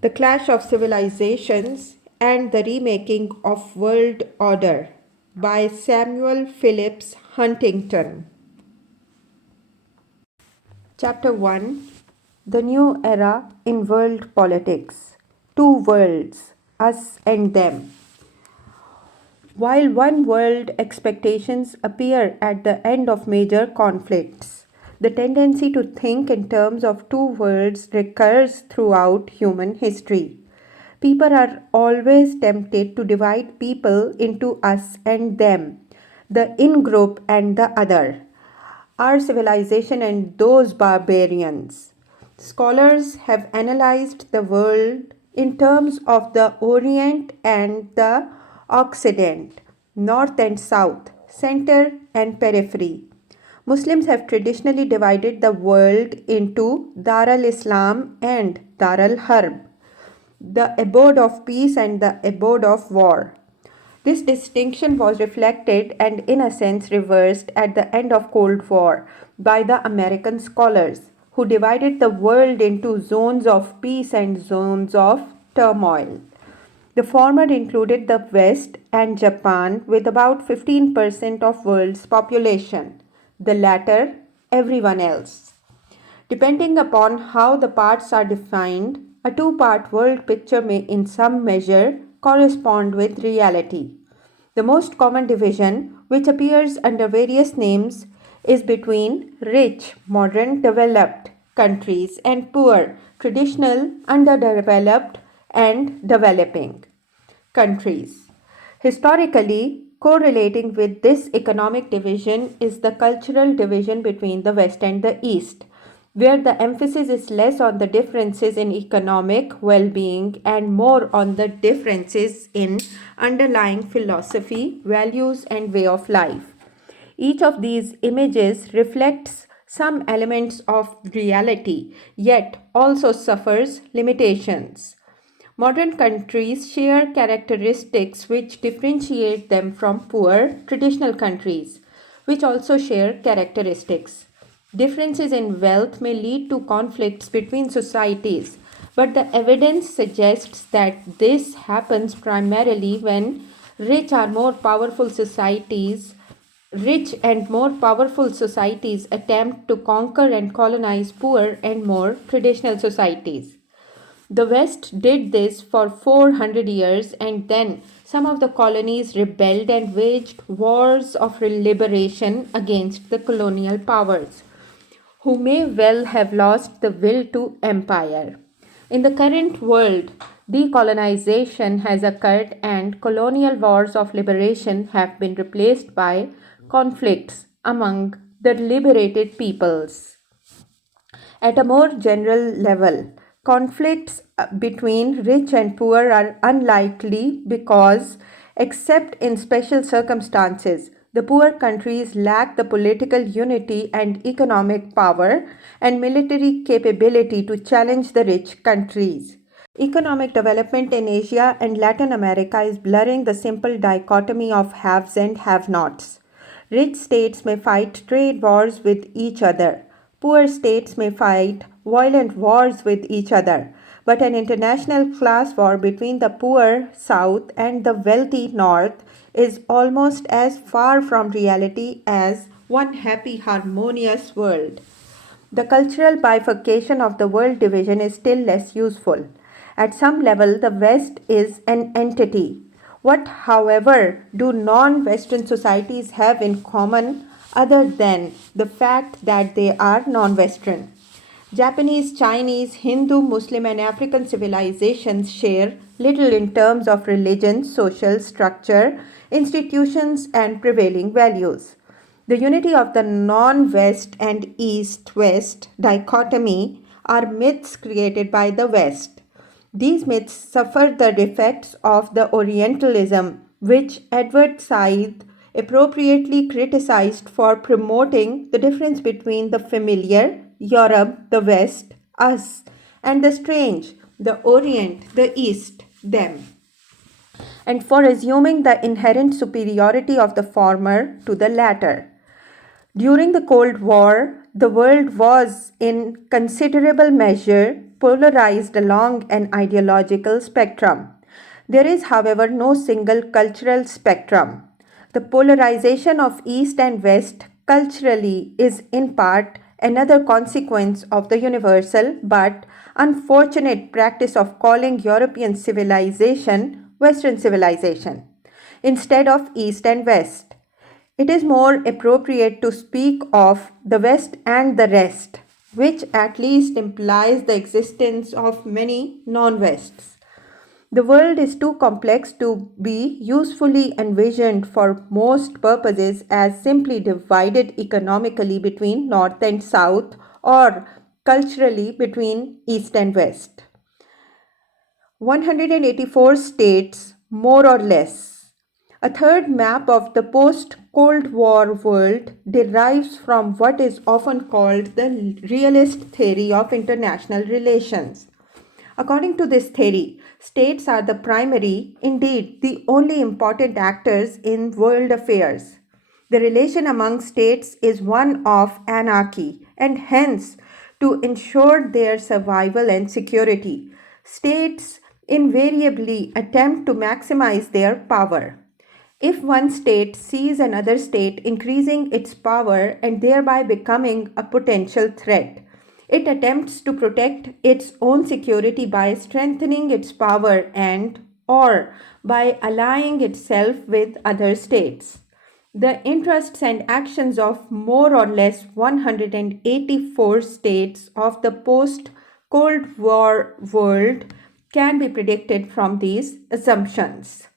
The Clash of Civilizations and the Remaking of World Order by Samuel Phillips Huntington. Chapter 1: The New Era in World Politics. Two worlds, us and them. While one world expectations appear at the end of major conflicts, the tendency to think in terms of two worlds recurs throughout human history. People are always tempted to divide people into us and them, the in group and the other, our civilization and those barbarians. Scholars have analyzed the world in terms of the Orient and the Occident, North and South, center and periphery. Muslims have traditionally divided the world into Dar al Islam and Dar al Harb, the abode of peace and the abode of war. This distinction was reflected and in a sense reversed at the end of Cold War by the American scholars who divided the world into zones of peace and zones of turmoil. The former included the West and Japan with about 15% of world's population, the latter everyone else. Depending upon how the parts are defined, a two-part world picture may in some measure correspond with reality. The most common division, which appears under various names, is between rich, modern, developed countries and poor, traditional, underdeveloped, and developing countries. Historically, correlating with this economic division is the cultural division between the West and the East, where the emphasis is less on the differences in economic well being and more on the differences in underlying philosophy, values, and way of life. Each of these images reflects some elements of reality, yet also suffers limitations. Modern countries share characteristics which differentiate them from poor traditional countries, which also share characteristics. Differences in wealth may lead to conflicts between societies, but the evidence suggests that this happens primarily when rich are more powerful societies Rich and more powerful societies attempt to conquer and colonize poor and more traditional societies. The West did this for 400 years, and then some of the colonies rebelled and waged wars of liberation against the colonial powers, who may well have lost the will to empire. In the current world, decolonization has occurred and colonial wars of liberation have been replaced by conflicts among the liberated peoples. At a more general level, conflicts between rich and poor are unlikely because, except in special circumstances, the poor countries lack the political unity and economic power and military capability to challenge the rich countries. Economic development in Asia and Latin America is blurring the simple dichotomy of haves and have nots. Rich states may fight trade wars with each other. Poor states may fight violent wars with each other. But an international class war between the poor South and the wealthy North is almost as far from reality as one happy, harmonious world. The cultural bifurcation of the world division is still less useful. At some level, the West is an entity. What, however, do non Western societies have in common other than the fact that they are non Western? Japanese, Chinese, Hindu, Muslim, and African civilizations share little in terms of religion, social structure, institutions, and prevailing values. The unity of the non West and East West dichotomy are myths created by the West. These myths suffer the effects of the Orientalism, which Edward Said appropriately criticized for promoting the difference between the familiar, Europe, the West, us, and the strange, the Orient, the East, them, and for assuming the inherent superiority of the former to the latter. During the Cold War, the world was in considerable measure polarized along an ideological spectrum. There is, however, no single cultural spectrum. The polarization of East and West culturally is in part another consequence of the universal but unfortunate practice of calling European civilization Western civilization instead of East and West. It is more appropriate to speak of the West and the rest, which at least implies the existence of many non Wests. The world is too complex to be usefully envisioned for most purposes as simply divided economically between North and South or culturally between East and West. 184 states, more or less. A third map of the post Cold War world derives from what is often called the realist theory of international relations. According to this theory, states are the primary, indeed the only important actors in world affairs. The relation among states is one of anarchy, and hence, to ensure their survival and security, states invariably attempt to maximize their power. If one state sees another state increasing its power and thereby becoming a potential threat, it attempts to protect its own security by strengthening its power and or by allying itself with other states. The interests and actions of more or less 184 states of the post Cold War world can be predicted from these assumptions.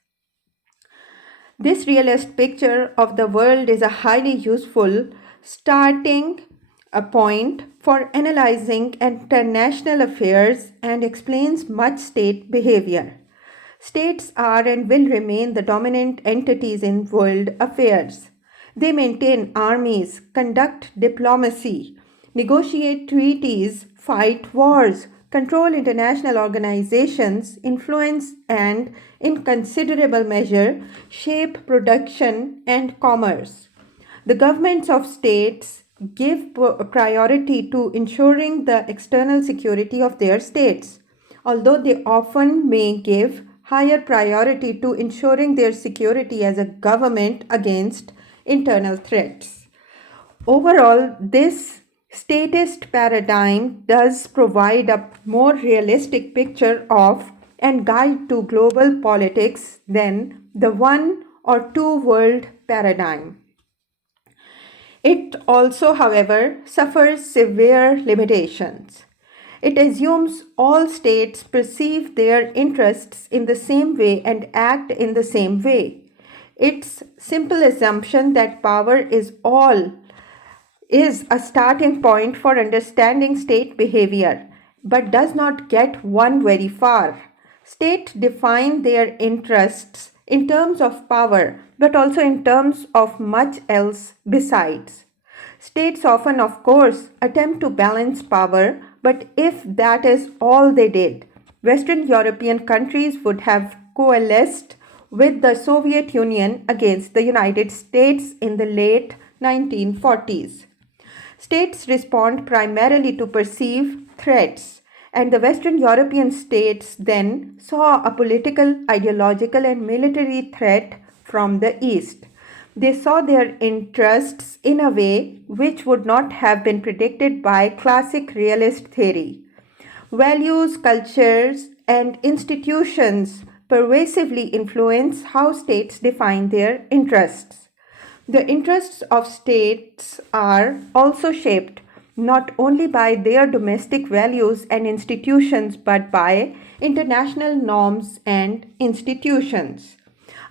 This realist picture of the world is a highly useful starting a point for analyzing international affairs and explains much state behavior. States are and will remain the dominant entities in world affairs. They maintain armies, conduct diplomacy, negotiate treaties, fight wars, control international organizations, influence and, in considerable measure, shape production and commerce. The governments of states give priority to ensuring the external security of their states, although they often may give higher priority to ensuring their security as a government against internal threats. Overall, this statist paradigm does provide a more realistic picture of and guide to global politics than the one or two world paradigm. It also, however, suffers severe limitations. It assumes all states perceive their interests in the same way and act in the same way. Its simple assumption that power is all is a starting point for understanding state behavior, but does not get one very far. States define their interests in terms of power, but also in terms of much else besides. States often, of course, attempt to balance power, but if that is all they did, Western European countries would have coalesced with the Soviet Union against the United States in the late 1940s. States respond primarily to perceived threats, and the Western European states then saw a political, ideological, and military threat from the East. They saw their interests in a way which would not have been predicted by classic realist theory. Values, cultures, and institutions pervasively influence how states define their interests. The interests of states are also shaped not only by their domestic values and institutions but by international norms and institutions.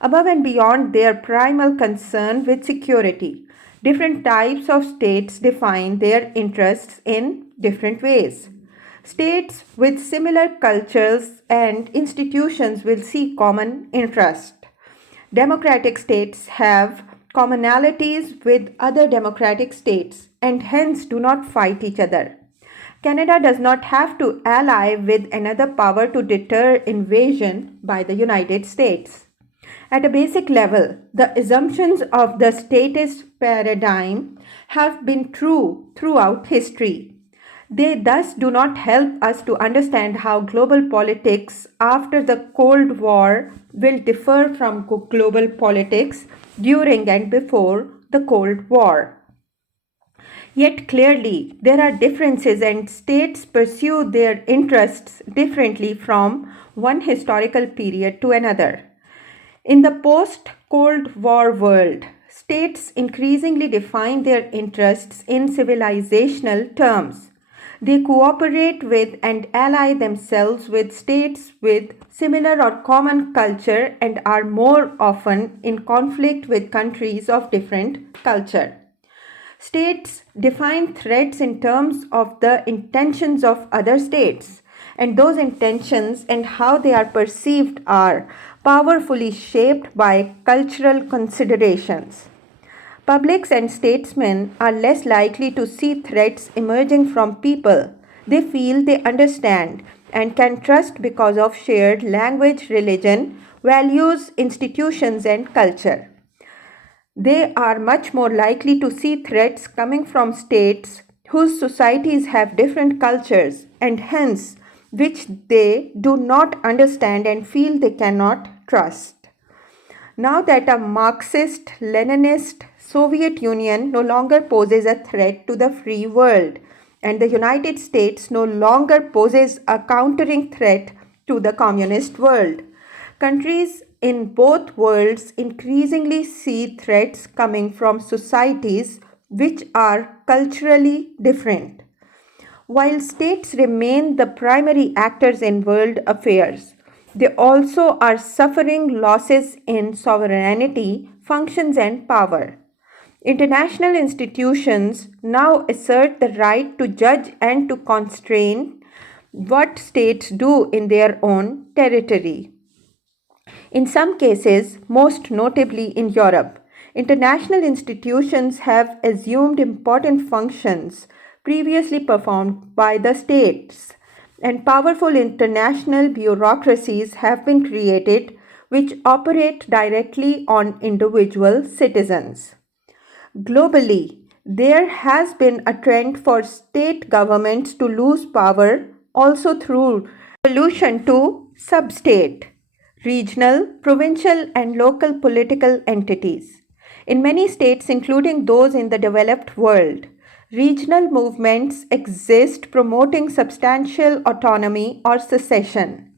Above and beyond their primal concern with security, different types of states define their interests in different ways. States with similar cultures and institutions will see common interest. Democratic states have commonalities with other democratic states and hence do not fight each other. Canada does not have to ally with another power to deter invasion by the United States. At a basic level, the assumptions of the statist paradigm have been true throughout history. They thus do not help us to understand how global politics after the Cold War will differ from global politics during and before the Cold War. Yet clearly, there are differences, and states pursue their interests differently from one historical period to another. In the post Cold War world, states increasingly define their interests in civilizational terms. They cooperate with and ally themselves with states with similar or common culture and are more often in conflict with countries of different culture. States define threats in terms of the intentions of other states, and those intentions and how they are perceived are powerfully shaped by cultural considerations. Publics and statesmen are less likely to see threats emerging from people they feel they understand and can trust because of shared language, religion, values, institutions, and culture. They are much more likely to see threats coming from states whose societies have different cultures and hence which they do not understand and feel they cannot trust. Now that a Marxist Leninist Soviet Union no longer poses a threat to the free world, and the United States no longer poses a countering threat to the communist world, countries in both worlds increasingly see threats coming from societies which are culturally different. While states remain the primary actors in world affairs, they also are suffering losses in sovereignty, functions, and power. International institutions now assert the right to judge and to constrain what states do in their own territory. In some cases, most notably in Europe, international institutions have assumed important functions previously performed by the states, and powerful international bureaucracies have been created which operate directly on individual citizens. Globally, there has been a trend for state governments to lose power also through evolution to substate, regional, provincial, and local political entities. In many states, including those in the developed world, regional movements exist promoting substantial autonomy or secession.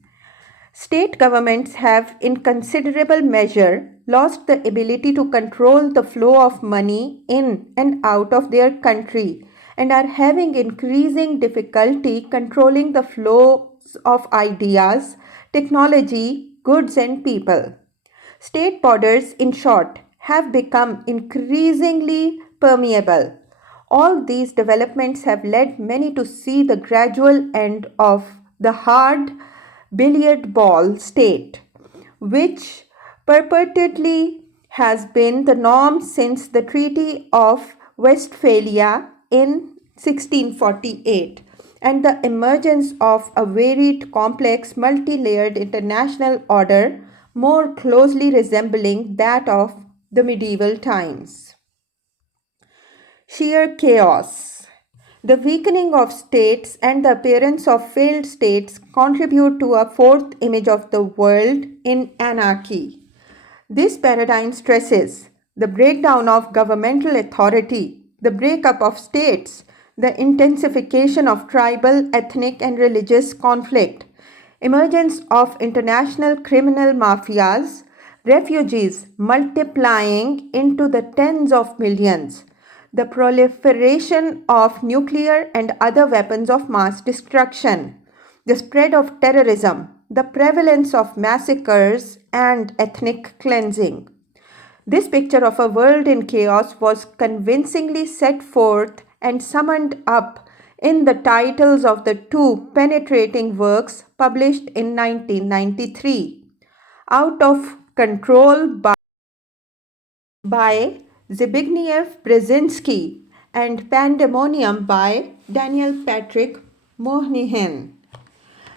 State governments have, in considerable measure, lost the ability to control the flow of money in and out of their country and are having increasing difficulty controlling the flows of ideas, technology, goods, and people. State borders, in short, have become increasingly permeable. All these developments have led many to see the gradual end of the hard billiard ball state, which perpetually has been the norm since the Treaty of Westphalia in 1648 and the emergence of a varied, complex, multi-layered international order more closely resembling that of the medieval times. Sheer chaos. The weakening of states and the appearance of failed states contribute to a fourth image of the world in anarchy. This paradigm stresses the breakdown of governmental authority, the breakup of states, the intensification of tribal, ethnic, and religious conflict, emergence of international criminal mafias, refugees multiplying into the tens of millions, the proliferation of nuclear and other weapons of mass destruction, the spread of terrorism, the prevalence of massacres and ethnic cleansing. This picture of a world in chaos was convincingly set forth and summed up in the titles of the two penetrating works published in 1993, Out of Control by Zbigniew Brzezinski and Pandemonium by Daniel Patrick Moynihan.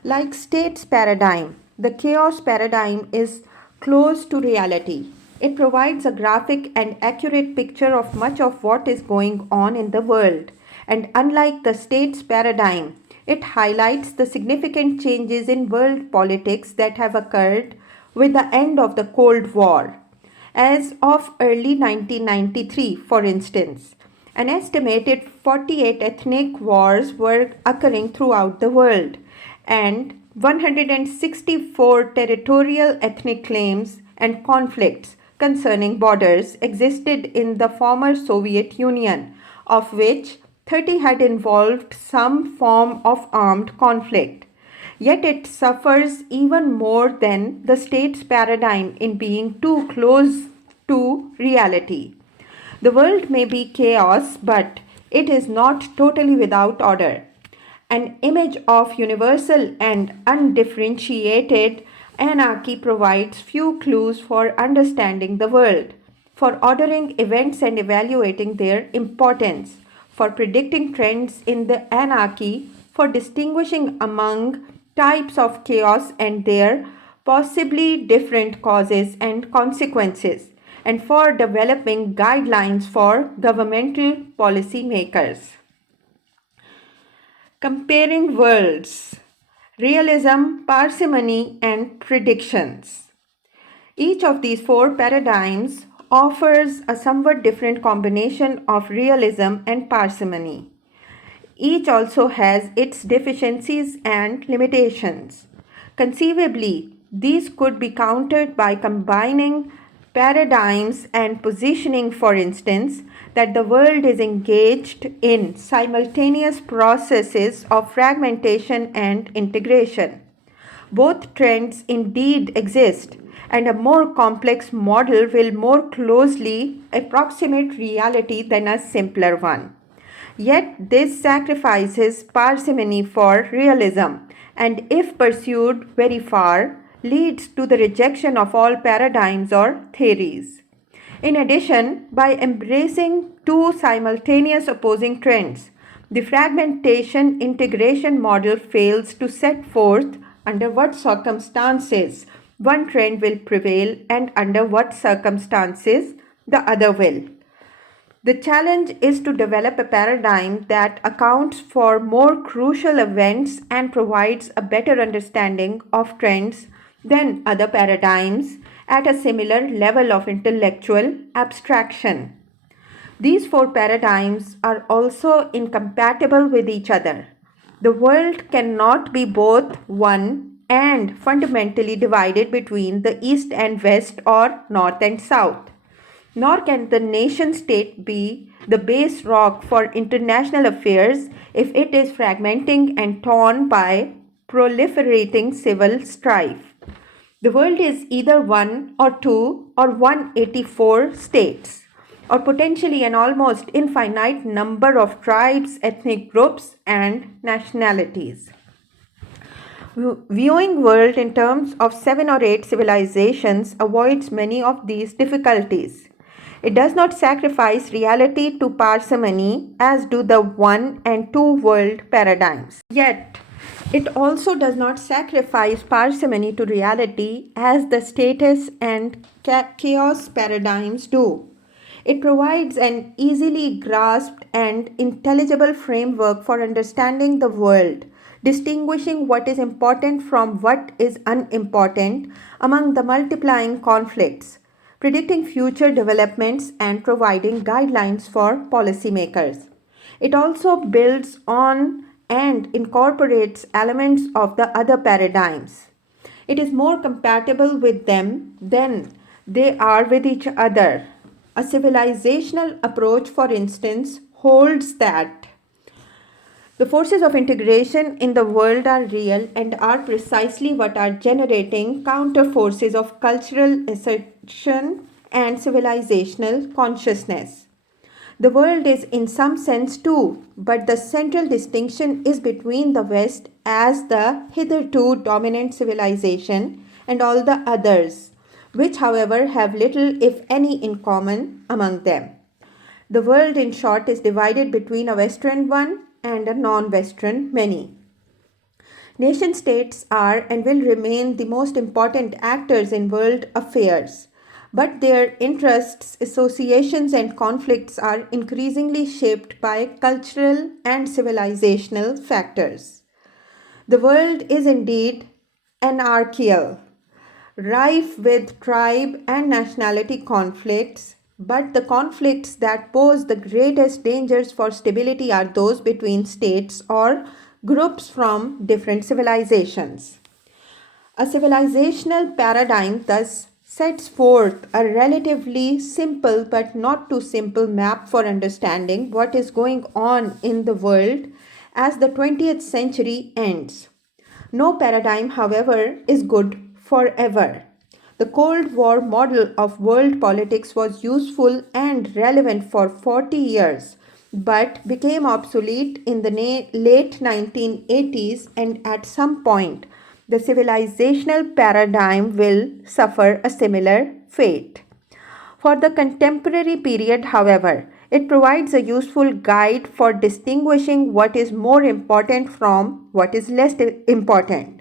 Like states paradigm, the chaos paradigm is close to reality. It provides a graphic and accurate picture of much of what is going on in the world. And unlike the state's paradigm, it highlights the significant changes in world politics that have occurred with the end of the Cold War. As of early 1993, for instance, an estimated 48 ethnic wars were occurring throughout the world, and 164 territorial ethnic claims and conflicts concerning borders existed in the former Soviet Union, of which 30 had involved some form of armed conflict. Yet it suffers even more than the state's paradigm in being too close to reality. The world may be chaos, but it is not totally without order. An image of universal and undifferentiated anarchy provides few clues for understanding the world, for ordering events and evaluating their importance, for predicting trends in the anarchy, for distinguishing among types of chaos and their possibly different causes and consequences, and for developing guidelines for governmental policymakers. Comparing worlds, realism, parsimony, and predictions. Each of these four paradigms offers a somewhat different combination of realism and parsimony. Each also has its deficiencies and limitations. Conceivably, these could be countered by combining paradigms and positioning, for instance, that the world is engaged in simultaneous processes of fragmentation and integration. Both trends indeed exist, and a more complex model will more closely approximate reality than a simpler one. Yet this sacrifices parsimony for realism, and if pursued very far, leads to the rejection of all paradigms or theories. In addition, by embracing two simultaneous opposing trends, the fragmentation integration model fails to set forth under what circumstances one trend will prevail and under what circumstances the other will. The challenge is to develop a paradigm that accounts for more crucial events and provides a better understanding of trends than other paradigms at a similar level of intellectual abstraction. These four paradigms are also incompatible with each other. The world cannot be both one and fundamentally divided between the East and West or North and South. Nor can the nation state be the base rock for international affairs if it is fragmenting and torn by proliferating civil strife. The world is either one or two or 184 states, or potentially an almost infinite number of tribes, ethnic groups, and nationalities. Viewing world in terms of 7 or 8 civilizations avoids many of these difficulties. It does not sacrifice reality to parsimony as do the one and two world paradigms. Yet, it also does not sacrifice parsimony to reality as the status and chaos paradigms do. It provides an easily grasped and intelligible framework for understanding the world, distinguishing what is important from what is unimportant among the multiplying conflicts, predicting future developments, and providing guidelines for policymakers. It also builds on and incorporates elements of the other paradigms. It is more compatible with them than they are with each other. A civilizational approach, for instance, holds that the forces of integration in the world are real and are precisely what are generating counter forces of cultural assertion and civilizational consciousness. The world is in some sense too, but the central distinction is between the West as the hitherto dominant civilization and all the others, which however have little if any in common among them. The world, in short, is divided between a Western one and a non-Western many. Nation states are and will remain the most important actors in world affairs, but their interests, associations, and conflicts are increasingly shaped by cultural and civilizational factors. The world is indeed anarchical, rife with tribe and nationality conflicts, but the conflicts that pose the greatest dangers for stability are those between states or groups from different civilizations. A civilizational paradigm thus sets forth a relatively simple but not too simple map for understanding what is going on in the world as the 20th century ends. No paradigm, however, is good forever. The Cold War model of world politics was useful and relevant for 40 years but became obsolete in the late 1980s, and at some point, the civilizational paradigm will suffer a similar fate. For the contemporary period, however, it provides a useful guide for distinguishing what is more important from what is less important.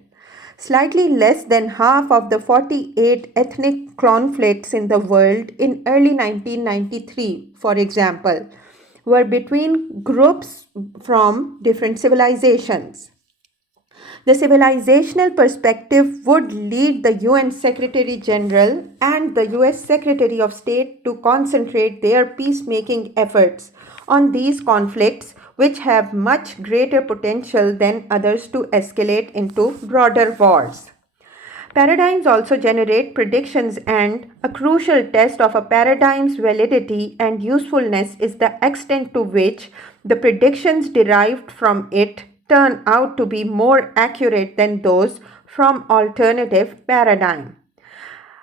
Slightly less than half of the 48 ethnic conflicts in the world in early 1993, for example, were between groups from different civilizations. The civilizational perspective would lead the UN Secretary General and the US Secretary of State to concentrate their peacemaking efforts on these conflicts, which have much greater potential than others to escalate into broader wars. Paradigms also generate predictions, and a crucial test of a paradigm's validity and usefulness is the extent to which the predictions derived from it turn out to be more accurate than those from alternative paradigm.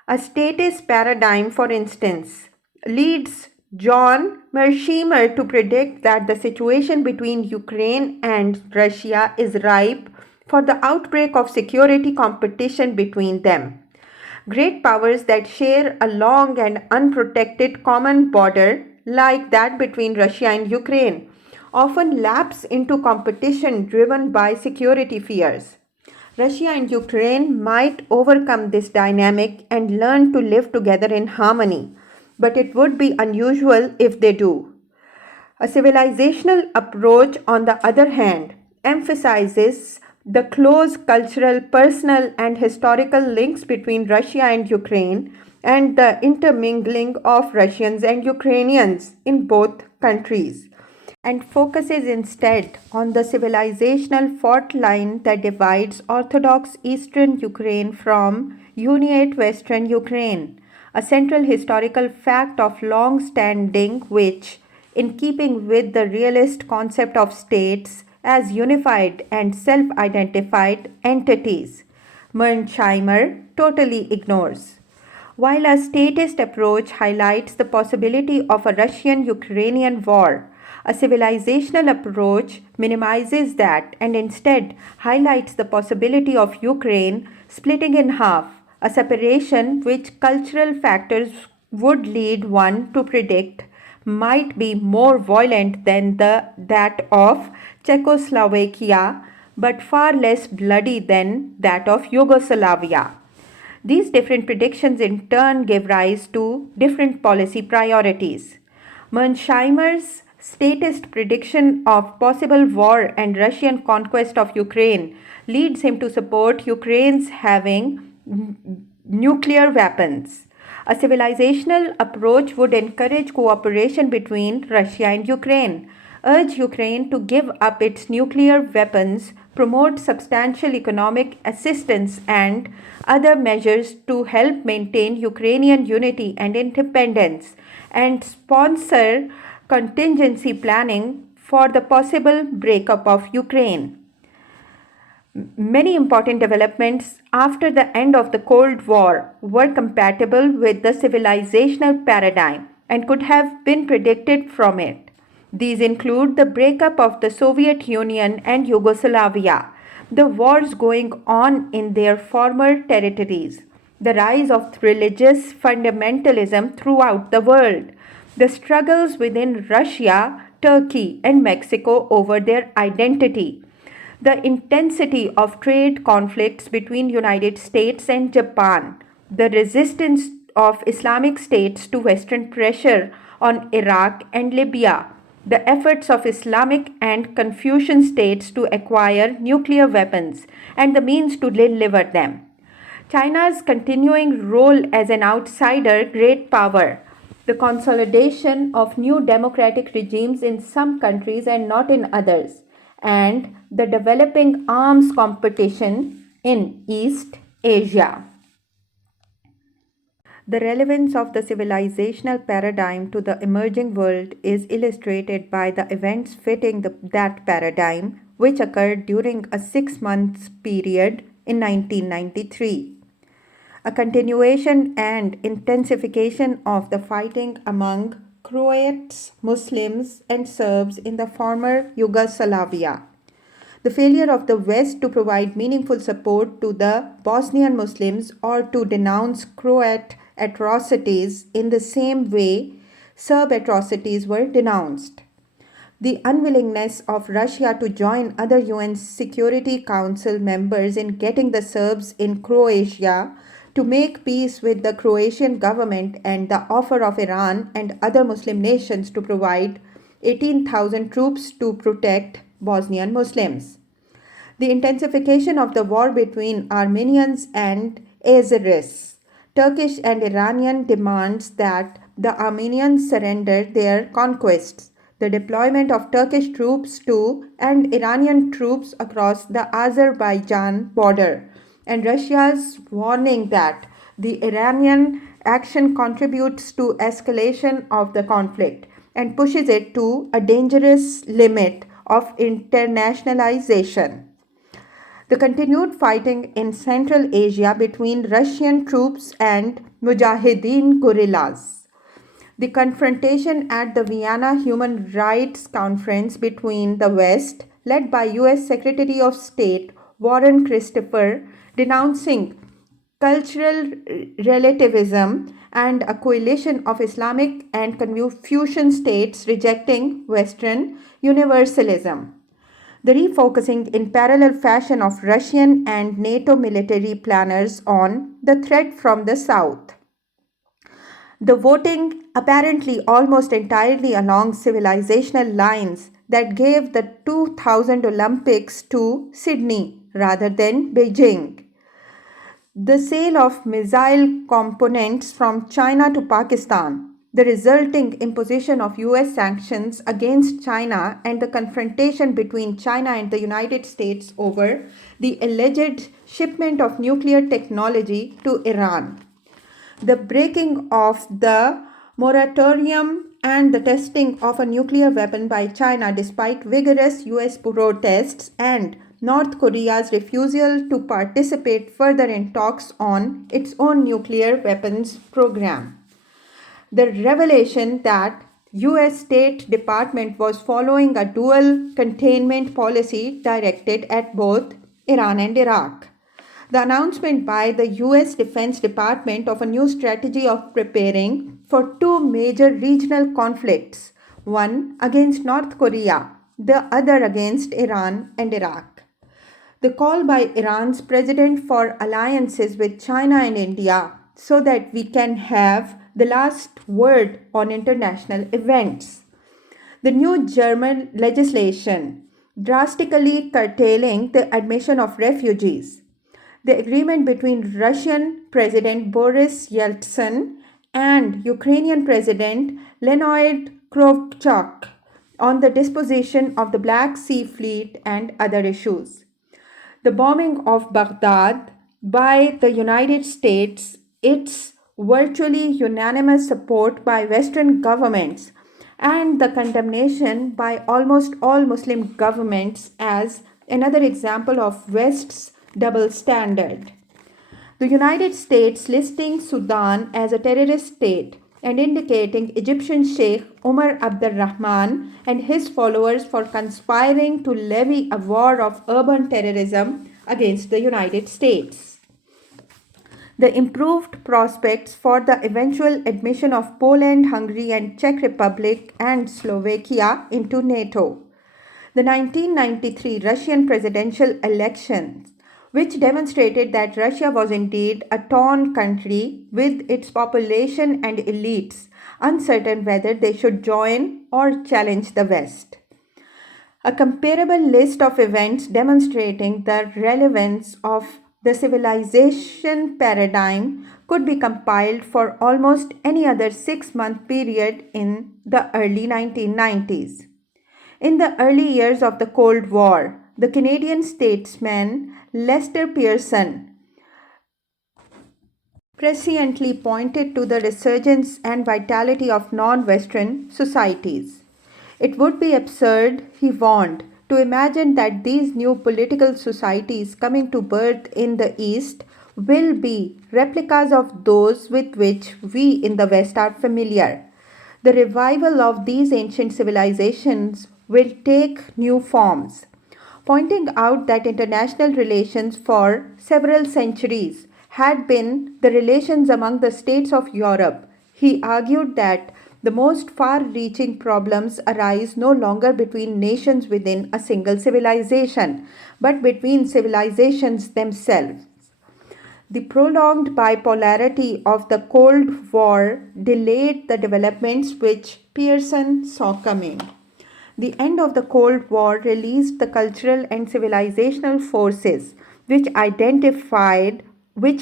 A statist paradigm, for instance, leads John Mearsheimer to predict that the situation between Ukraine and Russia is ripe for the outbreak of security competition between them. Great powers that share a long and unprotected common border, like that between Russia and Ukraine, often lapse into competition driven by security fears. Russia and Ukraine might overcome this dynamic and learn to live together in harmony, but it would be unusual if they do. A civilizational approach, on the other hand, emphasizes the close cultural, personal, and historical links between Russia and Ukraine and the intermingling of Russians and Ukrainians in both countries, and focuses instead on the civilizational fault line that divides Orthodox Eastern Ukraine from Uniate Western Ukraine, a central historical fact of long standing which, in keeping with the realist concept of states as unified and self identified entities, Mearsheimer totally ignores. While a statist approach highlights the possibility of a Russian Ukrainian war, a civilizational approach minimizes that and instead highlights the possibility of Ukraine splitting in half, a separation which cultural factors would lead one to predict might be more violent than that of Czechoslovakia, but far less bloody than that of Yugoslavia. These different predictions in turn give rise to different policy priorities. Mearsheimer's statist prediction of possible war and Russian conquest of Ukraine leads him to support Ukraine's having nuclear weapons. A civilizational approach would encourage cooperation between Russia and Ukraine, urge Ukraine to give up its nuclear weapons, promote substantial economic assistance and other measures to help maintain Ukrainian unity and independence, and sponsor contingency planning for the possible breakup of Ukraine. Many important developments after the end of the Cold War were compatible with the civilizational paradigm and could have been predicted from it. These include the breakup of the Soviet Union and Yugoslavia, the wars going on in their former territories, the rise of religious fundamentalism throughout the world, the struggles within Russia, Turkey, and Mexico over their identity, the intensity of trade conflicts between United States and Japan, the resistance of Islamic states to Western pressure on Iraq and Libya, the efforts of Islamic and Confucian states to acquire nuclear weapons and the means to deliver them. China's continuing role as an outsider great power, the consolidation of new democratic regimes in some countries and not in others, and the developing arms competition in East Asia. The relevance of the civilizational paradigm to the emerging world is illustrated by the events fitting that paradigm, which occurred during a 6 month period in 1993. A continuation and intensification of the fighting among Croats, Muslims, and Serbs in the former Yugoslavia. The failure of the West to provide meaningful support to the Bosnian Muslims or to denounce Croat atrocities in the same way Serb atrocities were denounced. The unwillingness of Russia to join other UN Security Council members in getting the Serbs in Croatia to make peace with the Croatian government and the offer of Iran and other Muslim nations to provide 18,000 troops to protect Bosnian Muslims. The intensification of the war between Armenians and Azeris. Turkish and Iranian demands that the Armenians surrender their conquests. The deployment of Turkish troops to and Iranian troops across the Azerbaijan border, and Russia's warning that the Iranian action contributes to escalation of the conflict and pushes it to a dangerous limit of internationalization. The continued fighting in Central Asia between Russian troops and Mujahideen guerrillas. The confrontation at the Vienna Human Rights Conference between the West, led by US Secretary of State Warren Christopher, denouncing cultural relativism, and a coalition of Islamic and Confucian states rejecting Western universalism. The refocusing in parallel fashion of Russian and NATO military planners on the threat from the South. The voting apparently almost entirely along civilizational lines that gave the 2000 Olympics to Sydney rather than Beijing. The sale of missile components from China to Pakistan, the resulting imposition of US sanctions against China, and the confrontation between China and the United States over the alleged shipment of nuclear technology to Iran. The breaking of the moratorium and the testing of a nuclear weapon by China despite vigorous US protests, and North Korea's refusal to participate further in talks on its own nuclear weapons program. The revelation that US State Department was following a dual containment policy directed at both Iran and Iraq. The announcement by the US Defense Department of a new strategy of preparing for two major regional conflicts, one against North Korea, the other against Iran and Iraq. The call by Iran's president for alliances with China and India so that we can have the last word on international events. The new German legislation drastically curtailing the admission of refugees. The agreement between Russian President Boris Yeltsin and Ukrainian President Leonid Kravchuk on the disposition of the Black Sea Fleet and other issues. The bombing of Baghdad by the United States, its virtually unanimous support by Western governments, and the condemnation by almost all Muslim governments as another example of West's double standard. The United States listing Sudan as a terrorist state and indicating Egyptian Sheikh Umar Abdurrahman and his followers for conspiring to levy a war of urban terrorism against the United States. The improved prospects for the eventual admission of Poland, Hungary, and Czech Republic and Slovakia into NATO. The 1993 Russian presidential elections, which demonstrated that Russia was indeed a torn country with its population and elites uncertain whether they should join or challenge the West. A comparable list of events demonstrating the relevance of the civilization paradigm could be compiled for almost any other 6-month period in the early 1990s. In the early years of the Cold War, the Canadian statesman Lester Pearson presciently pointed to the resurgence and vitality of non Western societies. It would be absurd, he warned, to imagine that these new political societies coming to birth in the East will be replicas of those with which we in the West are familiar. The revival of these ancient civilizations will take new forms, pointing out that international relations for several centuries had been the relations among the states of Europe. He argued that the most far reaching problems arise no longer between nations within a single civilization, but between civilizations themselves. The prolonged bipolarity of the Cold War delayed the developments which Pearson saw coming. The end of the Cold War released the cultural and civilizational forces which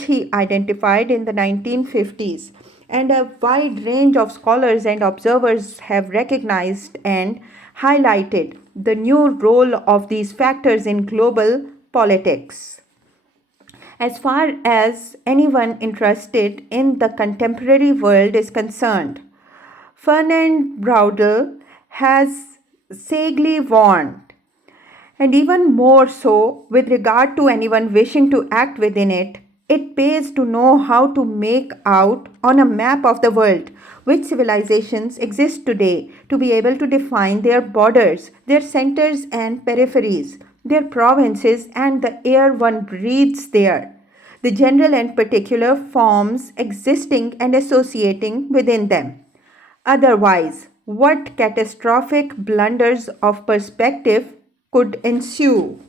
he identified in the 1950s, and a wide range of scholars and observers have recognized and highlighted the new role of these factors in global politics. As far as anyone interested in the contemporary world is concerned, Fernand Braudel has sagely warned, and even more so with regard to anyone wishing to act within it, it pays to know how to make out on a map of the world which civilizations exist today, to be able to define their borders, their centers and peripheries, their provinces and the air one breathes there, the general and particular forms existing and associating within them. Otherwise, what catastrophic blunders of perspective could ensue?